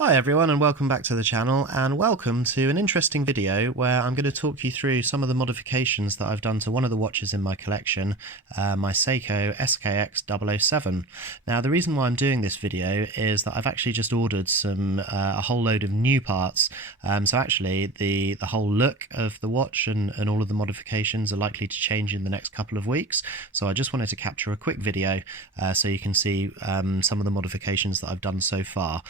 Hi everyone and welcome back to the channel, and welcome to an interesting video where I'm going to talk you through some of the modifications that I've done to one of the watches in my collection, my Seiko SKX007. Now the reason why I'm doing this video is that I've actually just ordered a whole load of new parts, so actually the whole look of the watch and all of the modifications are likely to change in the next couple of weeks, so I just wanted to capture a quick video so you can see some of the modifications that I've done so far.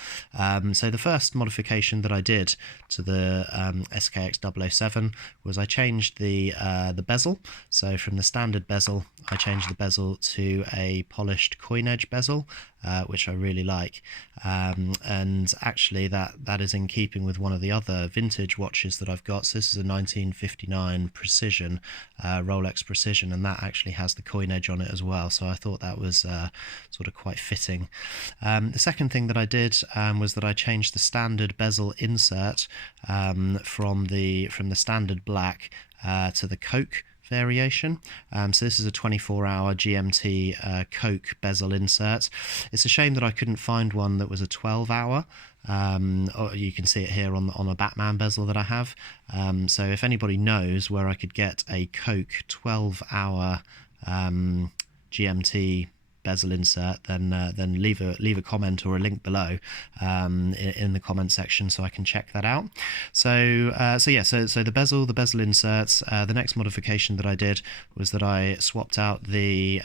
So the first modification that I did to the SKX007 was I changed the bezel. So from the standard bezel, I changed the bezel to a polished coin edge bezel, which I really like. And actually that is in keeping with one of the other vintage watches that I've got. So this is a 1959 Precision, Rolex Precision, and that actually has the coin edge on it as well. So I thought that was sort of quite fitting. The second thing that I did was that I changed the standard bezel insert from the standard black to the Coke variation. So this is a 24-hour GMT Coke bezel insert. It's a shame that I couldn't find one that was a 12-hour. You can see it here on a Batman bezel that I have. So if anybody knows where I could get a Coke 12-hour GMT bezel insert, then leave a comment or a link below in the comment section so I can check that out. So the bezel inserts. The next modification that I did was that I swapped out the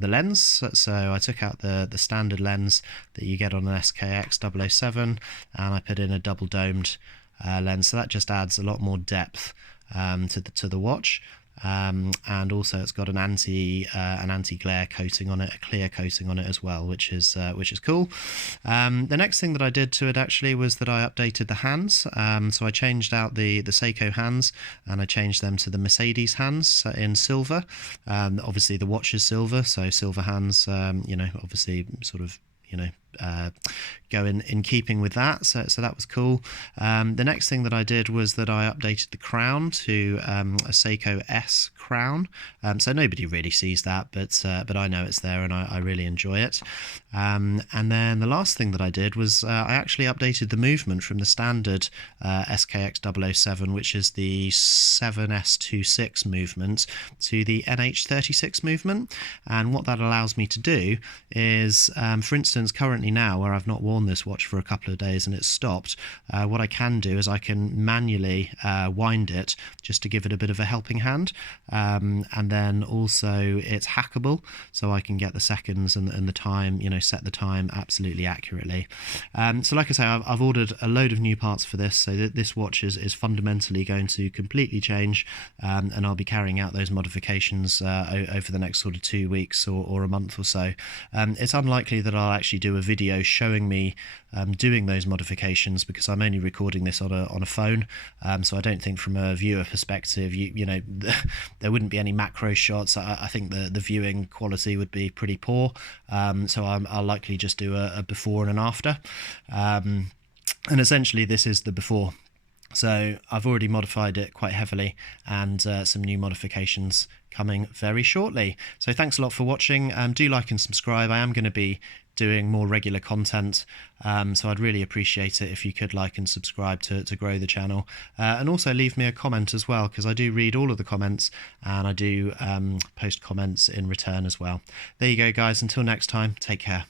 lens. So I took out the standard lens that you get on an SKX007 and I put in a double domed lens. So that just adds a lot more depth to the watch. And also it's got an anti-glare coating on it, a clear coating on it as well, which is cool. The next thing that I did to it actually was that I updated the hands. So I changed out the Seiko hands and I changed them to the Mercedes hands in silver. Obviously the watch is silver, so silver hands, obviously sort of go in keeping with that, so that was cool. The next thing that I did was that I updated the crown to a Seiko S crown. So nobody really sees that, but I know it's there and I really enjoy it. And then the last thing that I did was I actually updated the movement from the standard SKX007, which is the 7S26 movement, to the NH36 movement. And what that allows me to do is, for instance, currently now where I've not worn this watch for a couple of days and it's stopped, what I can do is I can manually wind it just to give it a bit of a helping hand, and then also it's hackable, so I can get the seconds and the time, set the time absolutely accurately. So like I say, I've ordered a load of new parts for this, so this watch is fundamentally going to completely change, and I'll be carrying out those modifications over the next sort of 2 weeks or a month or so. It's unlikely that I'll actually do a video showing me doing those modifications because I'm only recording this on a phone, so I don't think from a viewer perspective there wouldn't be any macro shots. I think the viewing quality would be pretty poor, so I'll likely just do a before and an after, and essentially this is the before. So I've already modified it quite heavily, and some new modifications coming very shortly. So thanks a lot for watching. Do like and subscribe. I am going to be doing more regular content, so I'd really appreciate it if you could like and subscribe to grow the channel, and also leave me a comment as well, because I do read all of the comments and I do post comments in return as well. There you go guys, until next time, take care.